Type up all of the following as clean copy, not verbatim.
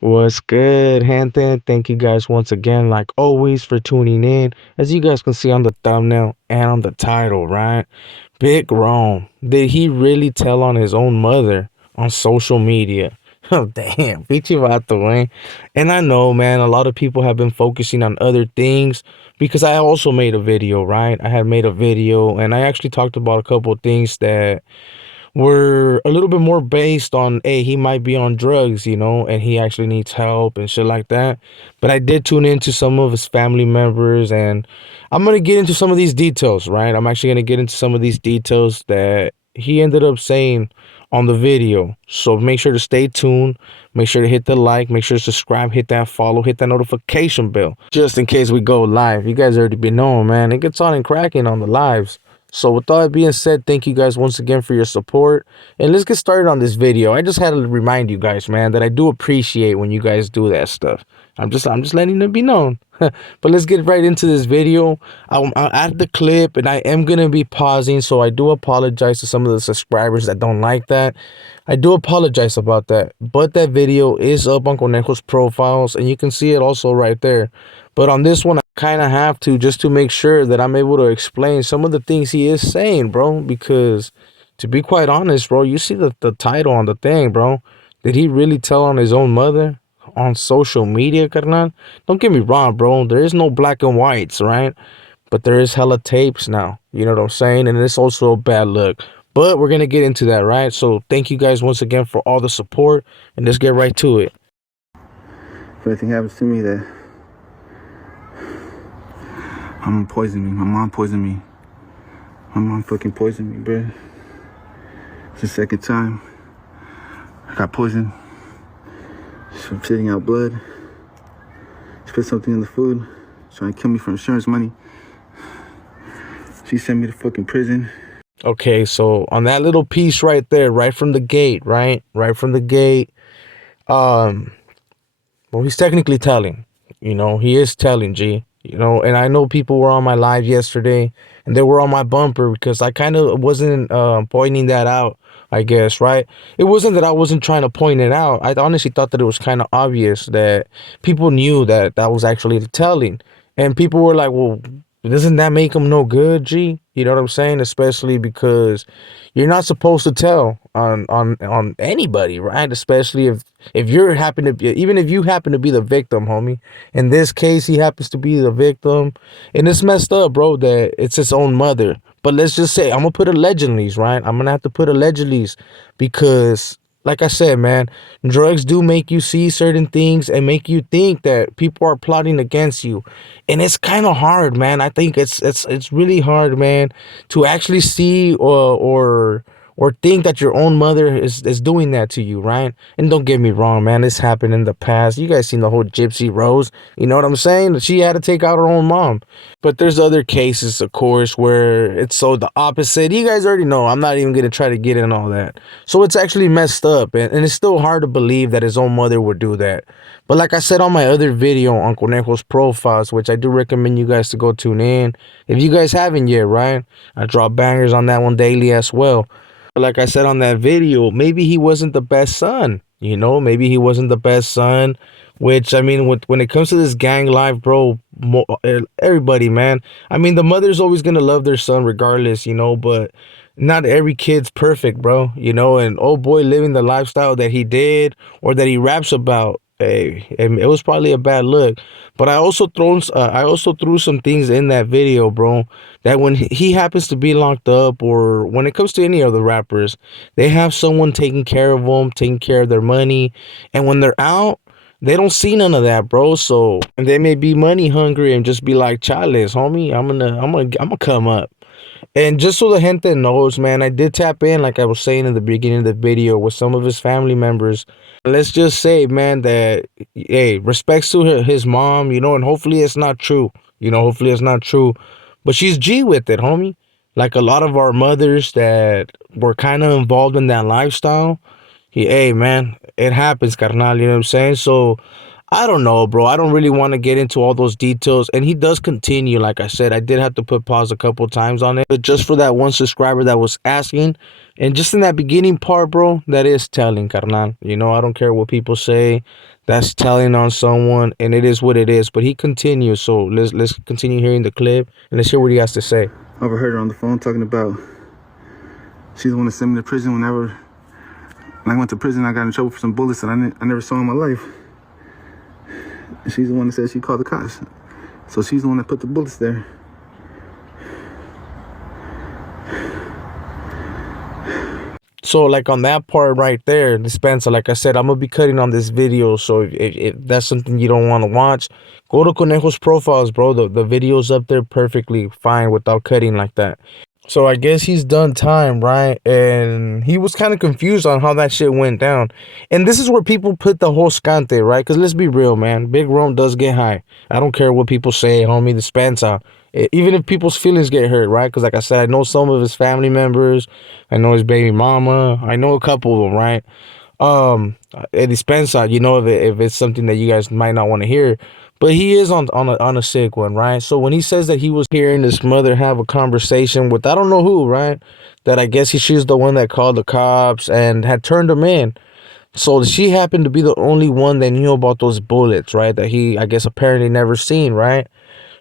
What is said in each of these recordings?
What's good, Hampton? Thank you guys once again, like always, for tuning in. As you guys can see on the thumbnail and on the title, right? Big Rome. Did he really tell on his own mother on social media? Oh, damn. Pinche vato, eh? And I know, man, a lot of people have been focusing on other things because I also made a video, right? I had made a video and I actually talked about a couple of things that were a little bit more based on, hey, he might be on drugs, and he actually needs help and shit like that. But I did tune into some of his family members, and I'm gonna get into some of these details, right? I'm actually gonna get into some of these details that he ended up saying on the video. So make sure to stay tuned. Make sure to hit the like, make sure to subscribe, hit that follow, hit that notification bell, just in case we go live. You guys already been knowing, man. It gets on and cracking on the lives. So with all that being said, thank you guys once again for your support. And let's get started on this video. I just had to remind you guys, man, that I do appreciate when you guys do that stuff. I'm just letting it be known. But let's get right into this video. I'll add the clip and I am gonna be pausing, so I do apologize to some of the subscribers that don't like that. I do apologize about that. But that video is up on Conejo's profiles and you can see it also right there. But on this one, I kind of have to, just to make sure that I'm able to explain some of the things he is saying, bro. Because to be quite honest, bro, you see the title on the thing, bro. Did he really tell on his own mother on social media, carnal? Don't get me wrong, bro. There is no black and whites, right? But there is hella tapes now. You know what I'm saying? And it's also a bad look. But we're going to get into that, right? So thank you guys once again for all the support. And let's get right to it. If anything happens to me, that I'm gonna poison me. My mom poisoned me. My mom fucking poisoned me, bro. It's the second time I got poisoned. From shitting out blood. She put something in the food, trying to kill me for insurance money. She sent me to fucking prison. Okay, so on that little piece right there, right from the gate, right? Right from the gate, well, he's technically telling, he is telling, G, and I know people were on my live yesterday and they were on my bumper because I kind of wasn't pointing that out, I guess, right? It wasn't that I wasn't trying to point it out. I honestly thought that it was kind of obvious that people knew that that was actually the telling. And people were like, well, doesn't that make them no good, G? You know what I'm saying? Especially because you're not supposed to tell on anybody, right? Especially if you're happen to be, even if you happen to be the victim, homie. In this case, he happens to be the victim, and it's messed up, bro, that it's his own mother. But let's just say I'm gonna put allegedly, right? I'm gonna have to put allegedly because, like I said, man, drugs do make you see certain things and make you think that people are plotting against you. And it's kind of hard, man. I think it's really hard, man, to actually see or think that your own mother is doing that to you, right? And don't get me wrong, man, this happened in the past. You guys seen the whole Gypsy Rose, you know what I'm saying? She had to take out her own mom. But there's other cases, of course, where it's so the opposite. You guys already know. I'm not even gonna try to get in all that. So it's actually messed up, and it's still hard to believe that his own mother would do that. But like I said on my other video on Conejo's profiles, which I do recommend you guys to go tune in if you guys haven't yet, right? I drop bangers on that one daily as well. But like I said on that video, maybe he wasn't the best son, maybe he wasn't the best son. Which, I mean, when it comes to this gang life, bro, everybody, man. I mean, the mother's always gonna love their son regardless, but not every kid's perfect, bro, and oh boy, living the lifestyle that he did or that he raps about, hey, it was probably a bad look. But I also threw some things in that video, bro, that when he happens to be locked up, or when it comes to any of the rappers, they have someone taking care of them, taking care of their money, and when they're out, they don't see none of that, bro. So they may be money hungry and just be like, "Chales, homie, I'm gonna come up." And just so the gente knows, man, I did tap in, like I was saying in the beginning of the video, with some of his family members. Let's just say, man, that, hey, respects to his mom, and hopefully it's not true. Hopefully it's not true. But she's G with it, homie. like a lot of our mothers that were kind of involved in that lifestyle. Hey man, it happens, carnal. You know what I'm saying? So I don't know, bro. I don't really want to get into all those details. And he does continue. Like I said, I did have to put pause a couple times on it, but just for that one subscriber that was asking. And just in that beginning part, bro, that is telling, carnal. You know, I don't care what people say. That's telling on someone, and it is what it is. But he continues. So let's continue hearing the clip and let's hear what he has to say. I overheard her on the phone talking about she's the one that sent me to prison whenever. When I went to prison, I got in trouble for some bullets that I never saw in my life. And she's the one that said she called the cops. So she's the one that put the bullets there. So, like on that part right there, Dispensa, like I said, I'm gonna be cutting on this video. So, if that's something you don't want to watch, go to Conejo's profiles, bro. The video's up there perfectly fine without cutting like that. So I guess he's done time, right? And he was kind of confused on how that shit went down. And this is where people put the whole scante, right? Because let's be real, man. Big Rome does get high. I don't care what people say, homie. Dispensa. Even if people's feelings get hurt, right? Because like I said, I know some of his family members. I know his baby mama. I know a couple of them, right? It depends on, you know, if it's something that you guys might not want to hear, but he is on a sick one, right? So when he says that he was hearing his mother have a conversation with I don't know who, right? That I guess she's the one that called the cops and had turned him in. So she happened to be the only one that knew about those bullets, right? That he I guess apparently never seen, right?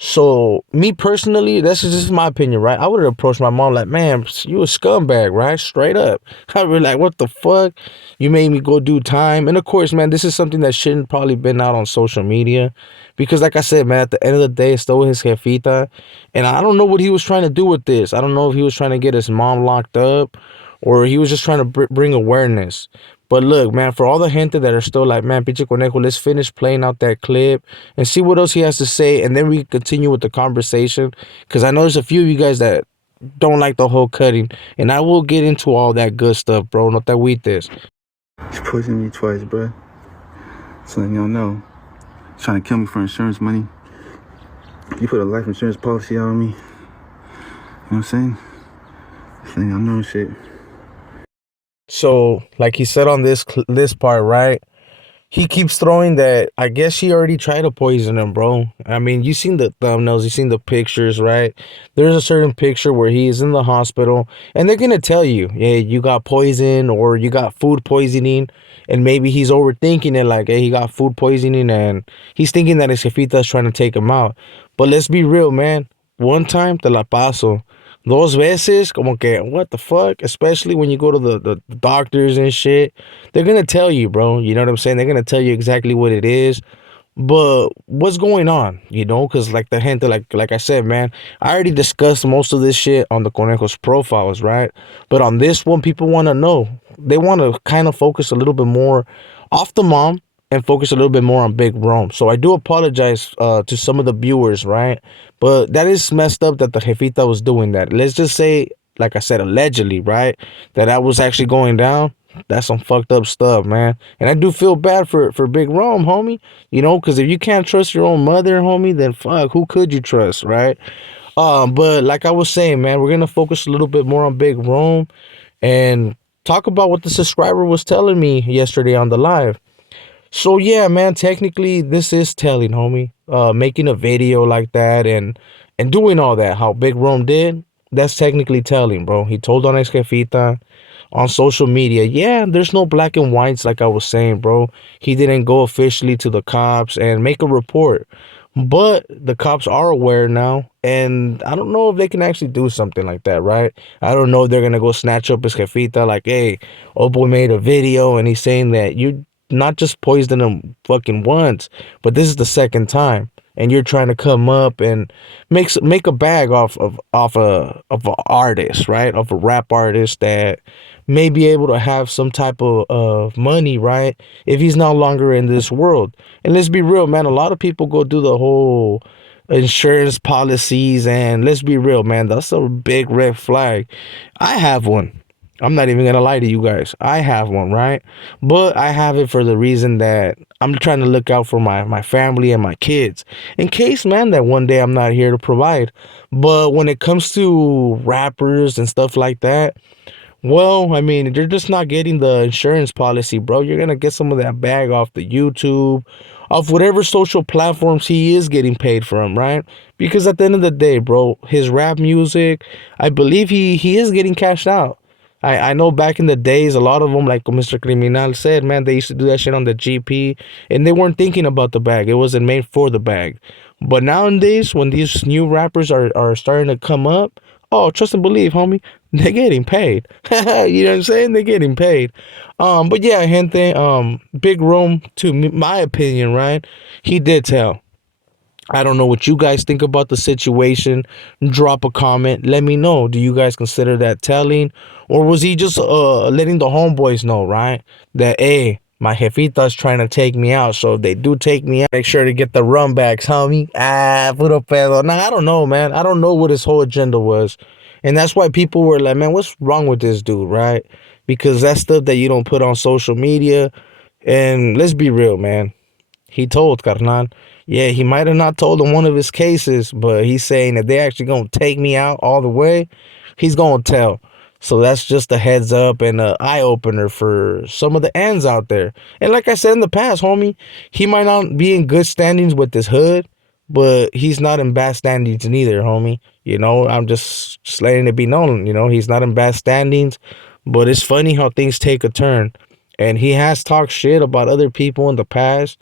So me personally, that's just my opinion, right? I would have approached my mom like, "Man, you a scumbag, right? Straight up." I'd be like, "What the fuck? You made me go do time." And of course, man, this is something that shouldn't probably been out on social media, because like I said, man, at the end of the day, it's still his jefita, and I don't know what he was trying to do with this. I don't know if he was trying to get his mom locked up, or he was just trying to bring awareness. But look, man, for all the gente that are still like, man, Pinche Conejo, let's finish playing out that clip and see what else he has to say. And then we can continue with the conversation. Because I know there's a few of you guys that don't like the whole cutting. And I will get into all that good stuff, bro. No te agüites. She poisoned me twice, bro. So letting y'all know. Trying to kill me for insurance money. You put a life insurance policy out on me. You know what I'm saying? Just letting y'all know shit. So, like he said on this part, right? He keeps throwing that. I guess she already tried to poison him, bro. I mean, you seen the thumbnails, you seen the pictures, right? There's a certain picture where he is in the hospital, and they're gonna tell you, yeah, you got poison or you got food poisoning, and maybe he's overthinking it, like, hey, he got food poisoning, and he's thinking that his jefita is trying to take him out. But let's be real, man. One time, te la paso. Dos veces, como que, what the fuck? Especially when you go to the doctors and shit. They're gonna tell you, bro. You know what I'm saying? They're gonna tell you exactly what it is. But what's going on? You know, because like the gente, like I said, man, I already discussed most of this shit on the Conejos profiles, right? But on this one, people want to know. They want to kind of focus a little bit more off the mom and focus a little bit more on Big Rome. So I do apologize to some of the viewers, right? But that is messed up that the jefita was doing that. Let's just say, like I said, allegedly, right? That was actually going down. That's some fucked up stuff, man. And I do feel bad for Big Rome, homie. You know, because if you can't trust your own mother, homie, then fuck, who could you trust, right? But like I was saying, man, we're gonna focus a little bit more on Big Rome and talk about what the subscriber was telling me yesterday on the live. So yeah, man, technically this is telling, homie. Making a video like that and doing all that, how Big Rome did, that's technically telling, bro. He told on ex jefita on social media. Yeah, there's no black and whites like I was saying, bro. He didn't go officially to the cops and make a report. But the cops are aware now, and I don't know if they can actually do something like that, right? I don't know if they're gonna go snatch up his jefita, like, hey, oh boy made a video and he's saying that you not just poisoned him fucking once, but this is the second time, and you're trying to come up and make a bag off a artist, right? Of a rap artist that may be able to have some type of money, right? If he's no longer in this world. And let's be real, man, a lot of people go do the whole insurance policies, and let's be real, man, that's a big red flag. I have one. I'm not even gonna lie to you guys. I have one, right? But I have it for the reason that I'm trying to look out for my family and my kids. In case, man, that one day I'm not here to provide. But when it comes to rappers and stuff like that, well, I mean, you're just not getting the insurance policy, bro. You're gonna get some of that bag off the YouTube, off whatever social platforms he is getting paid from, right? Because at the end of the day, bro, his rap music, I believe he is getting cashed out. I know back in the days, a lot of them, like Mr. Criminal said, man, they used to do that shit on the GP, and they weren't thinking about the bag. It wasn't made for the bag. But nowadays, when these new rappers are starting to come up, oh, trust and believe, homie, they're getting paid. You know what I'm saying? They're getting paid. But yeah, gente, Big Room, to my opinion, right? He did tell. I don't know what you guys think about the situation. Drop a comment. Let me know. Do you guys consider that telling? Or was he just letting the homeboys know, right? That, hey, my jefita's trying to take me out. So if they do take me out, make sure to get the runbacks, homie. Puro pedo. Nah, I don't know, man. I don't know what his whole agenda was. And that's why people were like, man, what's wrong with this dude, right? Because that's stuff that you don't put on social media. And let's be real, man. He told Carnan. Yeah, he might have not told in one of his cases, but he's saying that they actually gonna take me out all the way. He's gonna tell. So that's just a heads up and an eye opener for some of the ends out there. And like I said in the past, homie, he might not be in good standings with this hood, but he's not in bad standings neither, homie. You know, I'm just letting it be known. You know, he's not in bad standings, but it's funny how things take a turn. And he has talked shit about other people in the past,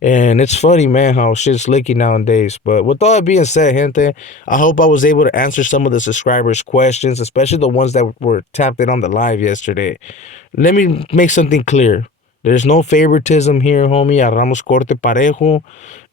and it's funny, man, how shit's leaky nowadays. But with all that being said, gente, I hope I was able to answer some of the subscribers' questions, especially the ones that were tapped in on the live yesterday. Let me make something clear. There's no favoritism here, homie. Agarramos corte parejo.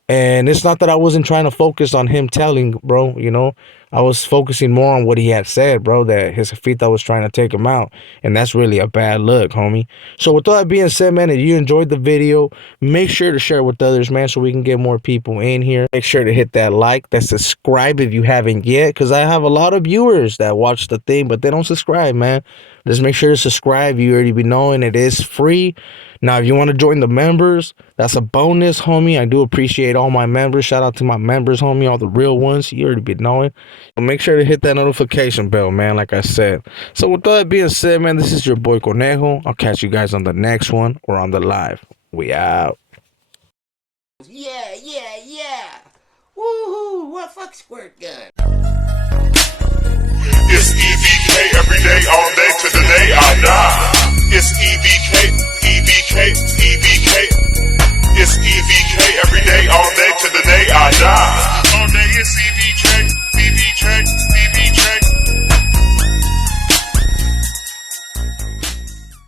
And it's not that I wasn't trying to focus on him telling, bro, you know. I was focusing more on what he had said, bro, that his fita was trying to take him out. And that's really a bad look, homie. So with all that being said, man, if you enjoyed the video, make sure to share it with others, man, so we can get more people in here. Make sure to hit that like, that subscribe if you haven't yet, because I have a lot of viewers that watch the thing, but they don't subscribe, man. Just make sure to subscribe. You already be knowing it is free. Now, if you want to join the members, that's a bonus, homie. I do appreciate all my members. Shout out to my members, homie, all the real ones. You already be knowing. So make sure to hit that notification bell, man, like I said. So with that being said, man, this is your boy Conejo. I'll catch you guys on the next one or on the live. We out. Yeah, yeah, yeah. Woohoo, what fuck squirt gun? It's E.B.K. every day, all day, to the day I die. It's E.B.K., E.B.K., E.B.K. It's E.B.K. every day, all day, to the day I die. All day it's E.B.K.